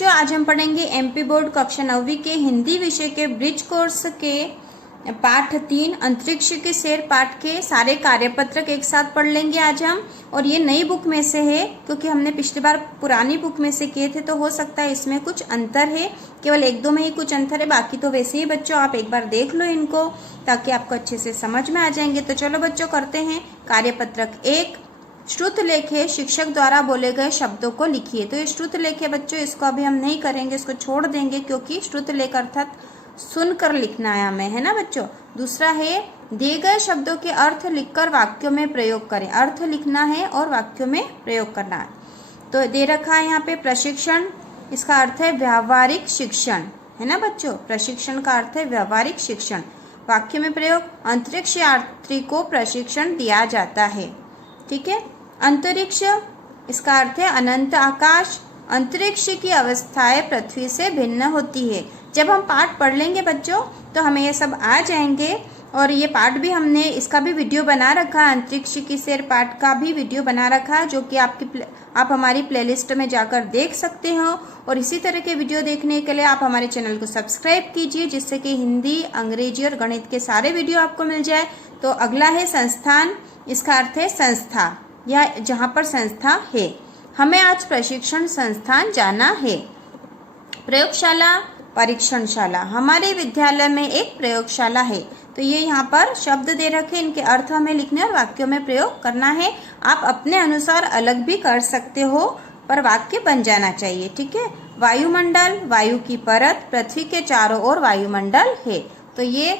बच्चों, आज हम पढ़ेंगे एमपी बोर्ड कक्षा 9वीं के हिंदी विषय के ब्रिज कोर्स के पाठ 3 अंतरिक्ष की सैर पाठ के सारे कार्यपत्रक एक साथ पढ़ लेंगे आज हम। और ये नई बुक में से है, क्योंकि हमने पिछली बार पुरानी बुक में से किए थे, तो हो सकता है इसमें कुछ अंतर है, केवल 1-2 में ही कुछ अंतर है, बाकी तो वैसे ही बच्चों आप एक बार देख लो इनको, ताकि आपको अच्छे से समझ में आ जाएंगे। तो चलो बच्चों करते हैं। कार्यपत्रक 1, श्रुत लेख है, शिक्षक द्वारा बोले गए शब्दों को लिखिए। तो ये श्रुत लेख है बच्चों, इसको अभी हम नहीं करेंगे, इसको छोड़ देंगे, क्योंकि श्रुत लेख अर्थात सुनकर लिखना है हमें, है ना बच्चों। दूसरा है, दिए गए शब्दों के अर्थ लिखकर वाक्यों में प्रयोग करें। अर्थ लिखना है और वाक्यों में प्रयोग करना है। तो दे रखा है यहाँ पे प्रशिक्षण, इसका अर्थ है व्यावहारिक शिक्षण, है ना बच्चों। प्रशिक्षण का अर्थ है व्यावहारिक शिक्षण। वाक्य में प्रयोग, अंतरिक्ष यात्री को प्रशिक्षण दिया जाता है। ठीक है। अंतरिक्ष, इसका अर्थ है अनंत आकाश। अंतरिक्ष की अवस्थाएं पृथ्वी से भिन्न होती है। जब हम पाठ पढ़ लेंगे बच्चों तो हमें ये सब आ जाएंगे। और ये पाठ भी हमने, इसका भी वीडियो बना रखा है, अंतरिक्ष की सैर पाठ का भी वीडियो बना रखा है, जो कि आप हमारी प्लेलिस्ट में जाकर देख सकते हो। और इसी तरह के वीडियो देखने के लिए आप हमारे चैनल को सब्सक्राइब कीजिए, जिससे कि हिंदी, अंग्रेजी और गणित के सारे वीडियो आपको मिल जाए। तो अगला है संस्थान, इसका अर्थ है संस्था या जहाँ पर संस्था है। हमें आज प्रशिक्षण संस्थान जाना है। प्रयोगशाला, परीक्षणशाला, हमारे विद्यालय में एक प्रयोगशाला है। तो ये यहाँ पर शब्द दे रखे, इनके अर्थ हमें लिखने और वाक्यों में प्रयोग करना है। आप अपने अनुसार अलग भी कर सकते हो, पर वाक्य बन जाना चाहिए। ठीक है। वायुमंडल, वायु की परत, पृथ्वी के चारों ओर वायुमंडल है। तो ये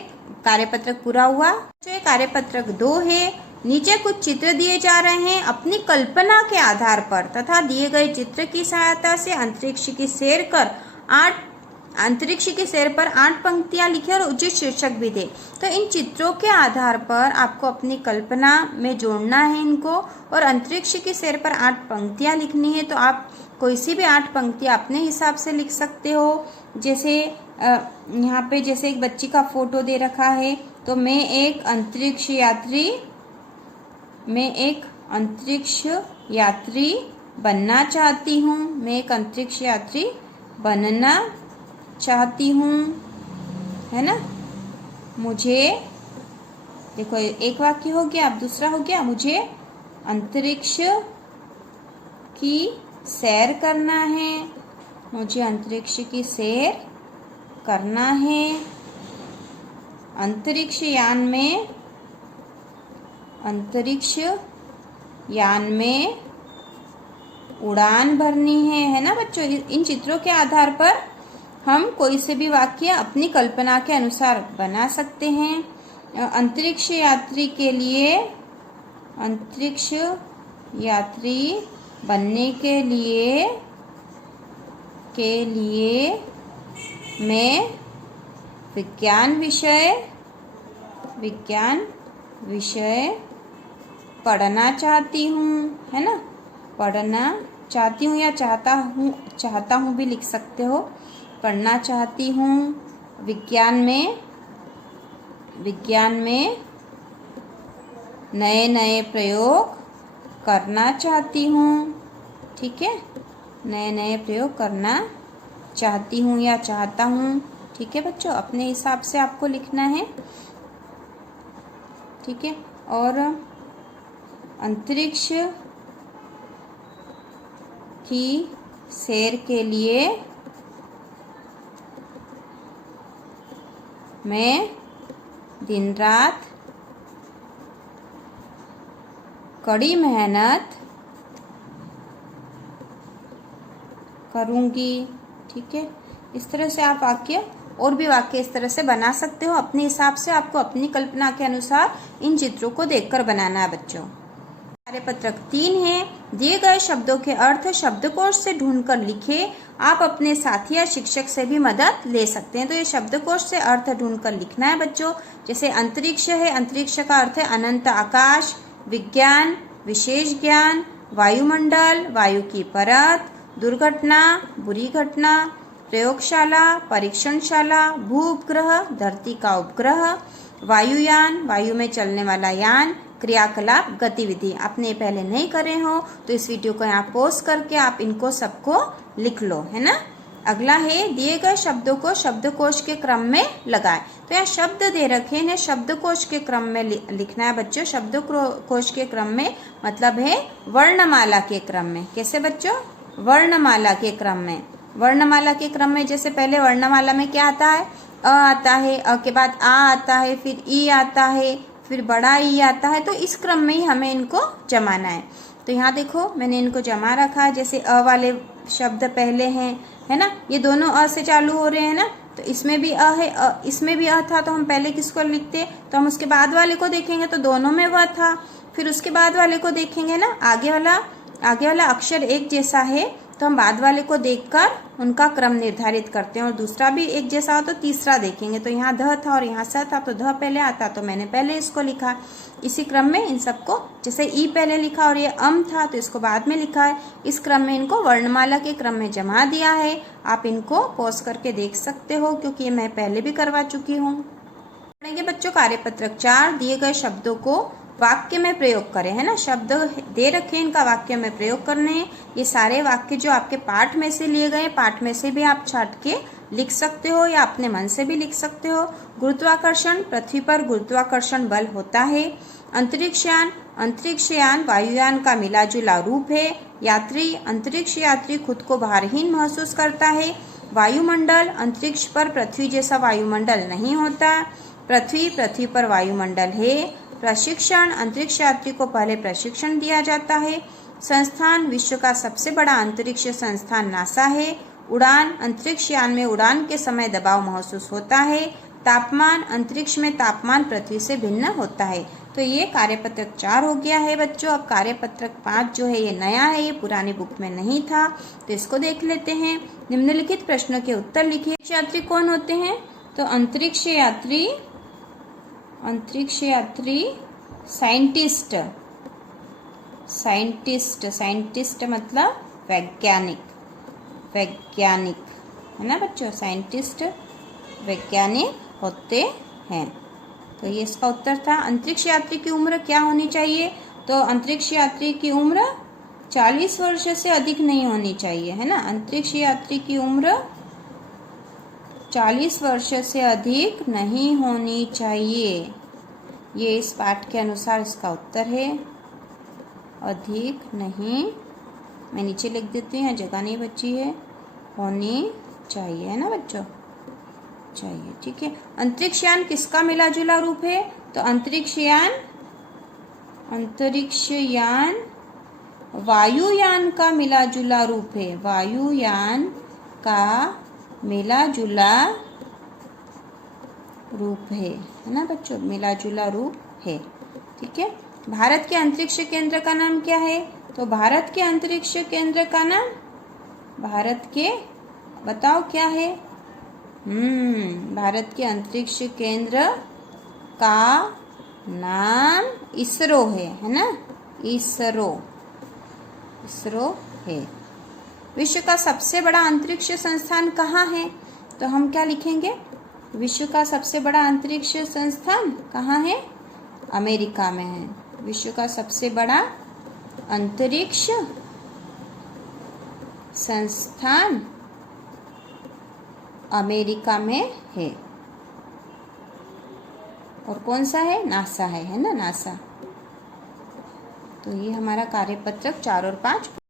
कार्यपत्रक पूरा हुआ। कार्यपत्रक 2 है, नीचे कुछ चित्र दिए जा रहे हैं। अपनी कल्पना के आधार पर तथा दिए गए चित्र की सहायता से अंतरिक्ष की सैर पर 8 पंक्तियां लिखे और उचित शीर्षक भी दे। तो इन चित्रों के आधार पर आपको अपनी कल्पना में जोड़ना है इनको, और अंतरिक्ष की सैर पर 8 पंक्तियां लिखनी है। तो आप कोई सी भी 8 पंक्तियां अपने हिसाब से लिख सकते हो। जैसे यहाँ पे जैसे एक बच्ची का फोटो दे रखा है, तो मैं एक अंतरिक्ष यात्री बनना चाहती हूँ। मैं एक अंतरिक्ष यात्री बनना चाहती हूँ, है ना। मुझे, देखो एक वाक्य हो गया, अब दूसरा हो गया, मुझे अंतरिक्ष की सैर करना है। मुझे अंतरिक्ष की सैर करना है। अंतरिक्ष यान में उड़ान भरनी है ना बच्चों। इन चित्रों के आधार पर हम कोई से भी वाक्य अपनी कल्पना के अनुसार बना सकते हैं। अंतरिक्ष यात्री बनने के लिए मैं विज्ञान विषय पढ़ना चाहती हूँ, है ना। पढ़ना चाहती हूँ या चाहता हूँ भी लिख सकते हो। पढ़ना चाहती हूँ। विज्ञान में नए नए प्रयोग करना चाहती हूँ। ठीक है। नए नए प्रयोग करना चाहती हूँ या चाहता हूँ। ठीक है बच्चों, अपने हिसाब से आपको लिखना है। ठीक है। और अंतरिक्ष की सैर के लिए मैं दिन रात कड़ी मेहनत करूँगी। ठीक है। इस तरह से आप वाक्य, और भी वाक्य इस तरह से बना सकते हो अपने हिसाब से। आपको अपनी कल्पना के अनुसार इन चित्रों को देखकर बनाना है बच्चों। कार्यपत्रक 3 है, दिए गए शब्दों के अर्थ शब्दकोश से ढूंढकर लिखे। आप अपने साथी या शिक्षक से भी मदद ले सकते हैं। तो ये शब्दकोश से अर्थ ढूंढकर लिखना है बच्चों। जैसे अंतरिक्ष है, अंतरिक्ष का अर्थ है अनंत आकाश। विज्ञान, विशेष ज्ञान। वायुमंडल, वायु की परत। दुर्घटना, बुरी घटना। प्रयोगशाला, परीक्षणशाला। भू उपग्रह, धरती का उपग्रह। वायुयान, वायु में चलने वाला यान। क्रियाकलाप, गतिविधि। आपने पहले नहीं करे हो तो इस वीडियो को यहाँ पॉज करके आप इनको सबको लिख लो, है ना। अगला है दिए गए शब्दों को शब्दकोश के क्रम में लगाएं। तो यहाँ शब्द दे रखे हैं, इन्हें शब्दकोश के क्रम में लिखना है बच्चों। शब्दकोश के क्रम में मतलब है वर्णमाला के क्रम में। कैसे बच्चों? वर्णमाला के क्रम में। वर्णमाला के क्रम में जैसे पहले वर्णमाला में क्या आता है? अ आता है, अ के बाद आ आता है, फिर ई आता है, फिर बड़ा ई आता है। तो इस क्रम में ही हमें इनको जमाना है। तो यहाँ देखो मैंने इनको जमा रखा है। जैसे अ वाले शब्द पहले हैं, है ना, ये दोनों अ से चालू हो रहे हैं ना, तो इसमें भी अ है, इसमें भी अ था, तो हम पहले किसको लिखते? तो हम उसके बाद वाले को देखेंगे तो दोनों में वह था। फिर उसके बाद वाले को देखेंगे ना, आगे वाला अक्षर एक जैसा है तो हम बाद वाले को देखकर उनका क्रम निर्धारित करते हैं, और दूसरा भी एक जैसा हो तो तीसरा देखेंगे। तो यहाँ ध था और यहाँ स था, तो ध पहले आता तो मैंने पहले इसको लिखा। इसी क्रम में इन सबको, जैसे ई पहले लिखा और ये अम था तो इसको बाद में लिखा है। इस क्रम में इनको वर्णमाला के क्रम में जमा दिया है। आप इनको पॉज करके देख सकते हो क्योंकि ये मैं पहले भी करवा चुकी हूँ। पढ़ेंगे बच्चों कार्यपत्रक 4। दिए गए शब्दों को वाक्य में प्रयोग करें, है ना। शब्द दे रखे हैं, इनका वाक्य में प्रयोग करने हैं। ये सारे वाक्य जो आपके पाठ में से लिए गए, पाठ में से भी आप छाट के लिख सकते हो या अपने मन से भी लिख सकते हो। गुरुत्वाकर्षण, पृथ्वी पर गुरुत्वाकर्षण बल होता है। अंतरिक्षयान, अंतरिक्षयान वायुयान का मिला जुला रूप है। यात्री, अंतरिक्ष यात्री खुद को भारहीन महसूस करता है। वायुमंडल, अंतरिक्ष पर पृथ्वी जैसा वायुमंडल नहीं होता। पृथ्वी पर वायुमंडल है। प्रशिक्षण, अंतरिक्ष यात्री को पहले प्रशिक्षण दिया जाता है। संस्थान, विश्व का सबसे बड़ा अंतरिक्ष संस्थान नासा है। उड़ान, अंतरिक्ष यान में उड़ान के समय दबाव महसूस होता है। तापमान, अंतरिक्ष में तापमान पृथ्वी से भिन्न होता है। तो ये कार्यपत्रक 4 हो गया है बच्चों। अब कार्यपत्रक 5 जो है ये नया है, ये पुरानी बुक में नहीं था, तो इसको देख लेते हैं। निम्नलिखित प्रश्नों के उत्तर लिखिए। यात्री कौन होते हैं? तो अंतरिक्ष यात्री साइंटिस्ट मतलब वैज्ञानिक है ना बच्चों। साइंटिस्ट वैज्ञानिक होते हैं। तो ये इसका उत्तर था। अंतरिक्ष यात्री की उम्र क्या होनी चाहिए? तो अंतरिक्ष यात्री की उम्र 40 वर्ष से अधिक नहीं होनी चाहिए, है ना। अंतरिक्ष यात्री की उम्र 40 वर्ष से अधिक नहीं होनी चाहिए। ये इस पाठ के अनुसार इसका उत्तर है। अधिक नहीं, मैं नीचे लिख देती हूँ, यहाँ जगह नहीं बची है। होनी चाहिए, है ना बच्चों, चाहिए, ठीक है। अंतरिक्षयान किसका मिला जुला रूप है? तो अंतरिक्षयान वायुयान का मिला जुला रूप है। वायुयान का मिला जुला रूप है ना बच्चों, मिला जुला रूप है, ठीक है। भारत के अंतरिक्ष केंद्र का नाम क्या है? तो भारत के अंतरिक्ष केंद्र का नाम, भारत के बताओ क्या है? भारत के अंतरिक्ष केंद्र का नाम इसरो है ना। इसरो है। विश्व का सबसे बड़ा अंतरिक्ष संस्थान कहाँ है? तो हम क्या लिखेंगे? विश्व का सबसे बड़ा अंतरिक्ष संस्थान कहाँ है? अमेरिका में है। विश्व का सबसे बड़ा अंतरिक्ष संस्थान अमेरिका में है। और कौन सा है? नासा है ना, नासा। तो ये हमारा कार्यपत्रक 4 और 5